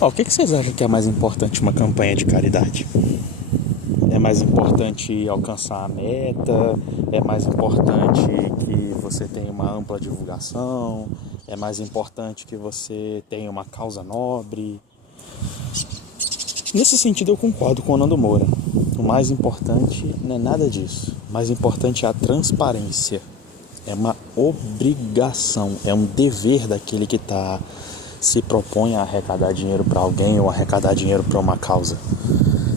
Ó, o que vocês acham que é mais importante uma campanha de caridade? É mais importante alcançar a meta? É mais importante que você tenha uma ampla divulgação? É mais importante que você tenha uma causa nobre? Nesse sentido eu concordo com o Nando Moura. O mais importante não é nada disso. O mais importante é a transparência. É uma obrigação, é um dever daquele que se propõe a arrecadar dinheiro para alguém ou arrecadar dinheiro para uma causa,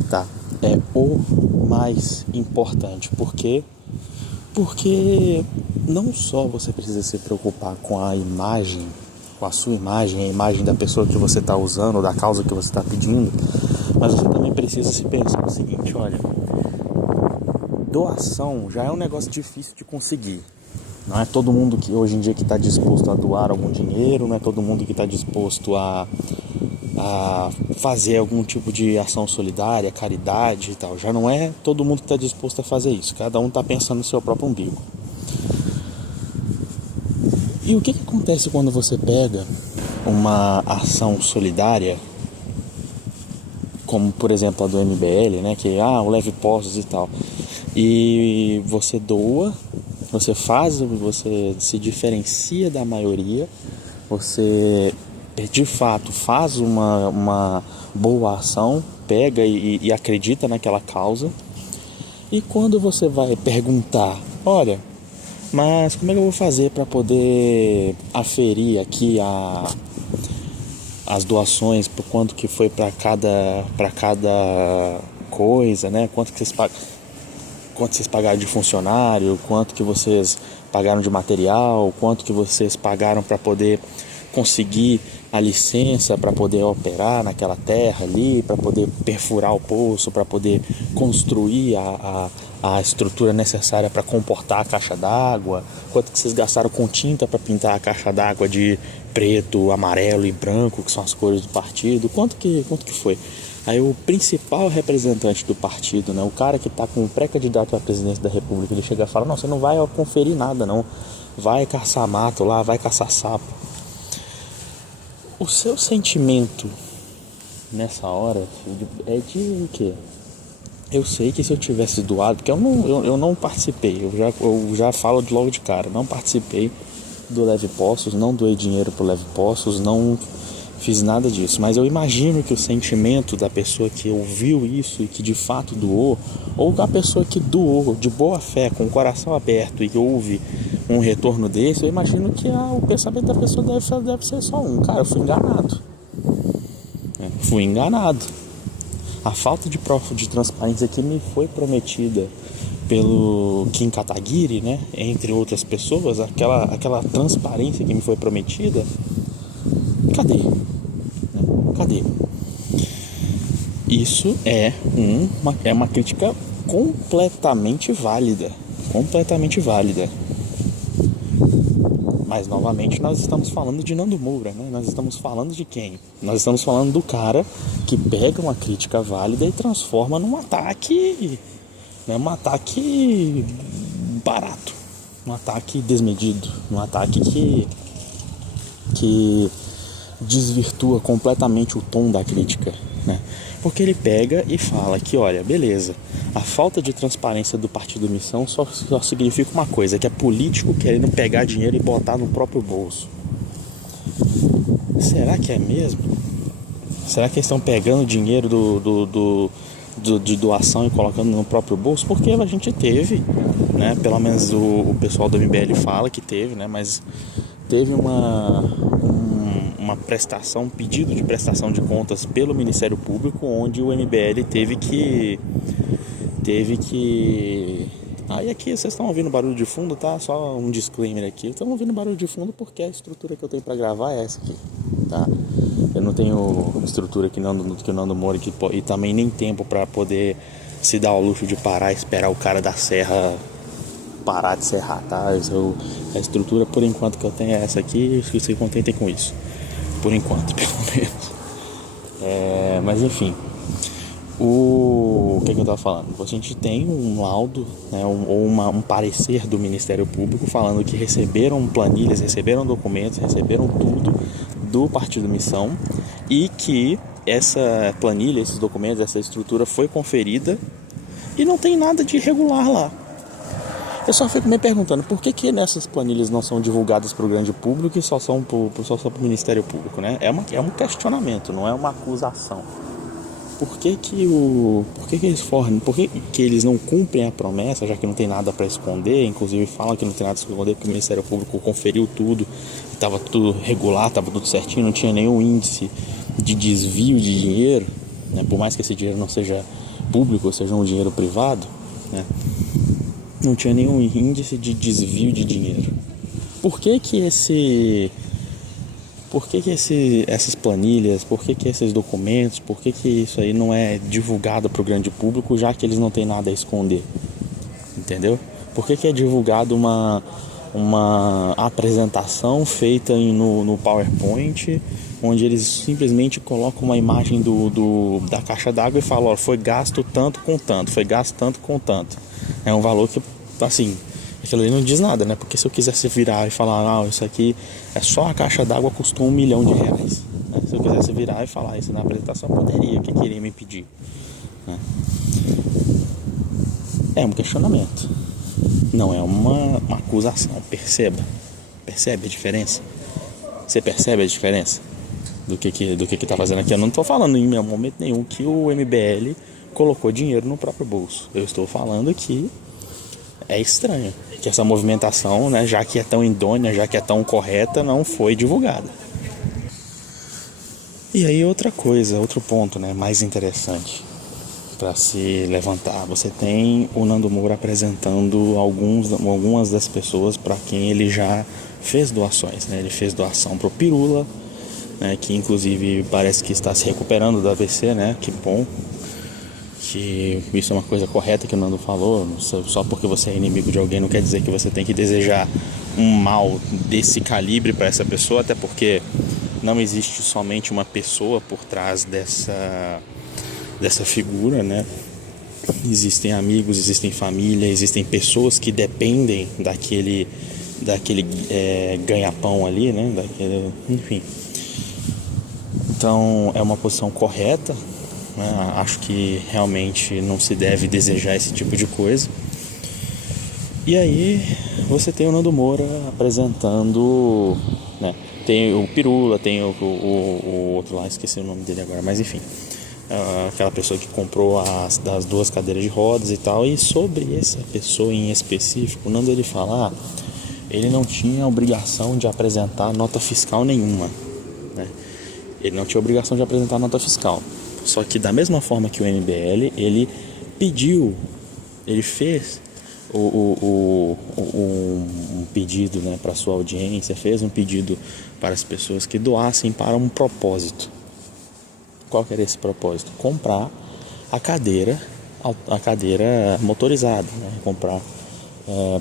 tá? É o mais importante. Por quê? Porque não só você precisa se preocupar com a imagem, com a sua imagem, a imagem da pessoa que você está usando, ou da causa que você está pedindo, mas você também precisa se pensar o seguinte: olha, doação já é um negócio difícil de conseguir. Não é todo mundo que hoje em dia que está disposto a doar algum dinheiro, não é todo mundo que está disposto a fazer algum tipo de ação solidária, caridade e tal. Já não é todo mundo que está disposto a fazer isso. Cada um está pensando no seu próprio umbigo. E o que acontece quando você pega uma ação solidária, como por exemplo a do MBL, né, que o Leve Postos e tal, e você doa, você se diferencia da maioria, você de fato faz uma boa ação, pega e acredita naquela causa, e quando você vai perguntar, olha, mas como é que eu vou fazer para poder aferir aqui as doações, por quanto que foi para cada coisa, né? Quanto vocês pagaram de funcionário, quanto que vocês pagaram de material, quanto que vocês pagaram para poder conseguir a licença para poder operar naquela terra ali, para poder perfurar o poço, para poder construir a estrutura necessária para comportar a caixa d'água, quanto que vocês gastaram com tinta para pintar a caixa d'água de preto, amarelo e branco, que são as cores do partido, quanto que foi? Aí o principal representante do partido, né, o cara que está com o pré-candidato à presidência da república, ele chega e fala: não, você não vai conferir nada não, vai caçar mato lá, vai caçar sapo. O seu sentimento nessa hora é de o quê? Eu sei que se eu tivesse doado, porque eu não participei, eu já falo logo de cara, não participei do Leve Postos, não doei dinheiro pro Leve Postos, não fiz nada disso, mas eu imagino que o sentimento da pessoa que ouviu isso e que de fato doou, ou da pessoa que doou de boa fé, com o coração aberto e ouve um retorno desse, eu imagino que o pensamento da pessoa deve ser só cara, eu fui enganado. Fui enganado. A falta de transparência que me foi prometida pelo Kim Kataguiri, né, entre outras pessoas, aquela transparência que me foi prometida, cadê? Cadê? Isso é uma crítica completamente válida. Completamente válida. Mas novamente nós estamos falando de Nando Moura, né? Nós estamos falando de quem? Nós estamos falando do cara que pega uma crítica válida e transforma num ataque, né? Um ataque barato, um ataque desmedido, um ataque que desvirtua completamente o tom da crítica, né? Porque ele pega e fala que, olha, beleza, a falta de transparência do Partido Missão só significa uma coisa, que é político querendo pegar dinheiro e botar no próprio bolso. Será que é mesmo? Será que eles estão pegando dinheiro de doação e colocando no próprio bolso? Porque a gente teve, né, pelo menos o pessoal do MBL fala que teve, né, mas teve uma prestação, um pedido de prestação de contas pelo Ministério Público, onde o MBL teve que aí aqui vocês estão ouvindo barulho de fundo, tá? Só um disclaimer aqui, estão ouvindo barulho de fundo porque a estrutura que eu tenho para gravar é essa aqui, tá? Eu não tenho estrutura que o Nando Moura e também nem tempo para poder se dar ao luxo de parar e esperar o cara da serra parar de serrar, tá? A estrutura por enquanto que eu tenho é essa aqui, que se contentem com isso. Por enquanto, pelo menos. Mas enfim, o que eu estava falando? A gente tem um laudo, né, um parecer do Ministério Público falando que receberam planilhas, receberam documentos, receberam tudo do Partido Missão e que essa planilha, esses documentos, essa estrutura foi conferida e não tem nada de irregular lá. Eu só fico me perguntando por que nessas planilhas não são divulgadas para o grande público e só são para o Ministério Público, né? É um questionamento, não é uma acusação. Por que eles fornam? Por que eles não cumprem a promessa, já que não tem nada para esconder? Inclusive falam que não tem nada para esconder porque o Ministério Público conferiu tudo, estava tudo regular, estava tudo certinho, não tinha nenhum índice de desvio de dinheiro, né? Por mais que esse dinheiro não seja público, seja um dinheiro privado, né? Não tinha nenhum índice de desvio de dinheiro. Por que essas planilhas, por que esses documentos, por que isso aí não é divulgado para o grande público, já que eles não têm nada a esconder? Entendeu? Por que é divulgado uma apresentação feita no PowerPoint, onde eles simplesmente colocam uma imagem da caixa d'água e falam, ó, foi gasto tanto com tanto, foi gasto tanto com tanto. É um valor que, assim, aquilo ali não diz nada, né? Porque se eu quisesse virar e falar, ah, isso aqui é só a caixa d'água, custou R$1 milhão, né? Se eu quisesse virar e falar isso na apresentação, eu poderia, o que queria me impedir? Né? É um questionamento, não é uma acusação. Percebe a diferença? Você percebe a diferença do que tá fazendo aqui? Eu não estou falando em momento nenhum que o MBL colocou dinheiro no próprio bolso. Eu estou falando que é estranho que essa movimentação, né, já que é tão idônea, já que é tão correta, não foi divulgada. E aí outro ponto, né, mais interessante para se levantar. Você tem o Nando Moura apresentando algumas das pessoas para quem ele já fez doações, né? Ele fez doação pro Pirula, né, que inclusive parece que está se recuperando do AVC, né? Que bom. Que isso é uma coisa correta que o Nando falou. Só porque você é inimigo de alguém não quer dizer que você tem que desejar um mal desse calibre para essa pessoa, até porque não existe somente uma pessoa por trás dessa figura, né? Existem amigos, existem família, existem pessoas que dependem daquele ganha-pão ali, né? Enfim. Então é uma posição correta, né? Acho que realmente não se deve desejar esse tipo de coisa. E aí você tem o Nando Moura apresentando, né? Tem o Pirula, tem o outro lá, esqueci o nome dele agora, mas enfim, aquela pessoa que comprou das 2 cadeiras de rodas e tal. E sobre essa pessoa em específico, o Nando, ele fala, ele não tinha obrigação de apresentar nota fiscal nenhuma, né? Ele não tinha obrigação de apresentar nota fiscal. Só que da mesma forma que o MBL, ele fez um pedido, né, para sua audiência, fez um pedido para as pessoas que doassem para um propósito. Qual que era esse propósito? Comprar a cadeira motorizada, né? Comprar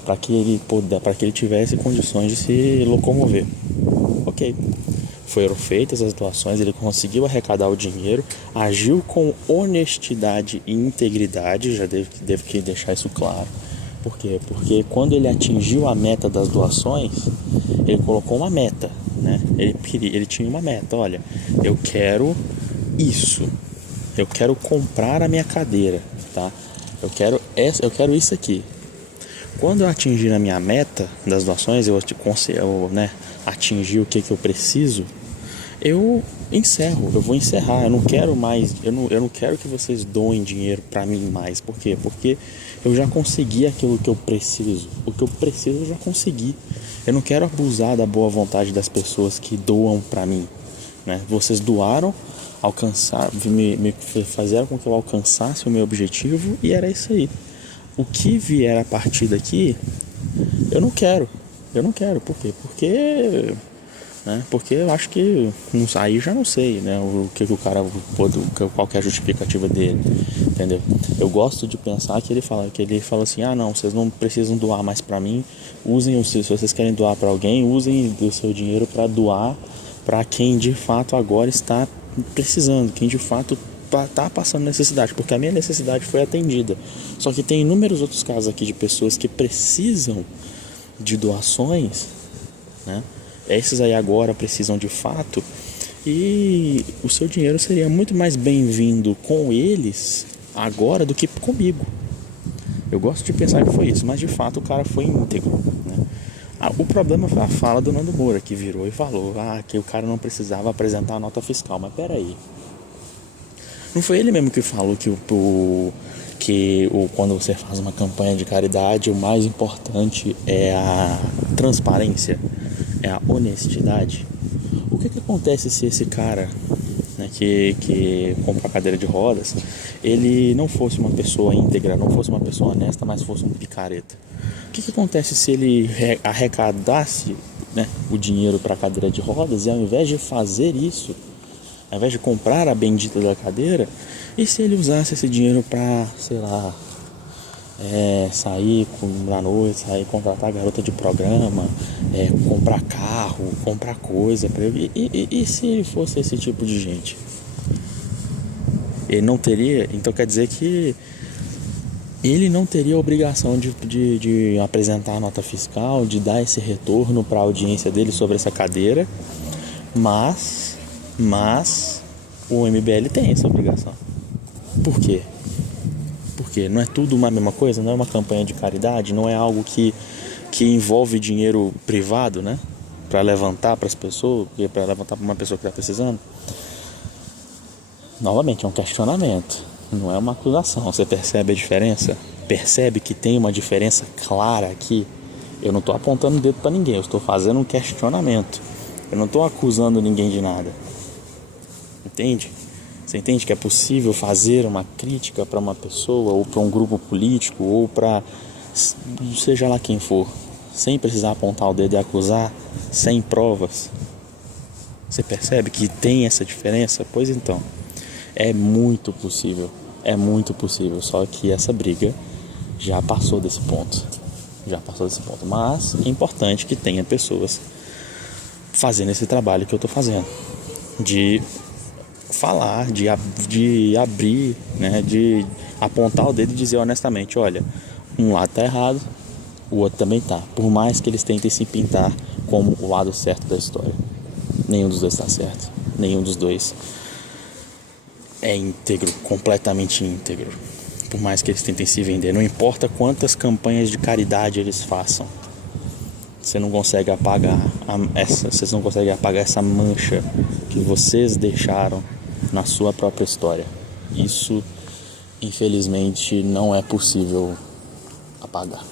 para que ele tivesse condições de se locomover. Ok. Foram feitas as doações, ele conseguiu arrecadar o dinheiro, agiu com honestidade e integridade, já devo que deixar isso claro. Por quê? Porque quando ele atingiu a meta das doações, ele colocou uma meta, né? Ele tinha uma meta, olha, eu quero isso, eu quero comprar a minha cadeira, tá? Eu quero isso aqui. Quando eu atingir a minha meta das doações, eu atingir o que eu preciso, eu vou encerrar. Eu não quero mais, eu não quero que vocês doem dinheiro para mim mais. Por quê? Porque eu já consegui aquilo que eu preciso. O que eu preciso eu já consegui. Eu não quero abusar da boa vontade das pessoas que doam para mim, né? Vocês doaram, me fizeram com que eu alcançasse o meu objetivo, e era isso aí. O que vier a partir daqui, eu não quero. Por quê? Porque eu acho que aí já não sei, né, qual que é a justificativa dele, entendeu? Eu gosto de pensar que ele fala assim, não, vocês não precisam doar mais para mim, se vocês querem doar para alguém, usem do seu dinheiro para doar para quem de fato agora está precisando, quem de fato está passando necessidade, porque a minha necessidade foi atendida. Só que tem inúmeros outros casos aqui de pessoas que precisam de doações, né? Esses aí agora precisam de fato E o seu dinheiro seria muito mais bem-vindo com eles agora do que comigo. Eu gosto de pensar que foi isso, mas de fato o cara foi íntegro, né? O problema foi a fala do Nando Moura, que virou e falou que o cara não precisava apresentar a nota fiscal. Mas peraí, não foi ele mesmo que falou quando você faz uma campanha de caridade, o mais importante é a transparência, é a honestidade? O que acontece se esse cara, né, que compra a cadeira de rodas, ele não fosse uma pessoa íntegra, não fosse uma pessoa honesta, mas fosse um picareta? O que acontece se ele arrecadasse, né, o dinheiro para a cadeira de rodas e ao invés de fazer isso, ao invés de comprar a bendita da cadeira, e se ele usasse esse dinheiro para, sei lá, sair na noite, sair contratar garota de programa, comprar carro, comprar coisa para ele. E se ele fosse esse tipo de gente? Ele não teria, então quer dizer que ele não teria a obrigação de apresentar a nota fiscal, de dar esse retorno para a audiência dele sobre essa cadeira, mas o MBL tem essa obrigação. Por quê? Porque não é tudo uma mesma coisa, não é uma campanha de caridade, não é algo que envolve dinheiro privado, né? Para levantar para as pessoas, para levantar para uma pessoa que está precisando. Novamente, é um questionamento, não é uma acusação. Você percebe a diferença? Percebe que tem uma diferença clara aqui? Eu não estou apontando o dedo para ninguém, eu estou fazendo um questionamento. Eu não estou acusando ninguém de nada. Entende? Você entende que é possível fazer uma crítica para uma pessoa, ou para um grupo político, ou para seja lá quem for, sem precisar apontar o dedo e acusar, sem provas? Você percebe que tem essa diferença? Pois então, é muito possível, só que essa briga já passou desse ponto. Mas é importante que tenha pessoas fazendo esse trabalho que eu estou fazendo, de falar, de abrir, né, de apontar o dedo e dizer honestamente, olha, um lado tá errado, o outro também tá, por mais que eles tentem se pintar como o lado certo da história. Nenhum dos dois tá certo, nenhum dos dois é íntegro, completamente íntegro, por mais que eles tentem se vender. Não importa quantas campanhas de caridade eles façam, vocês não conseguem apagar essa mancha que vocês deixaram na sua própria história. Isso, infelizmente, não é possível apagar.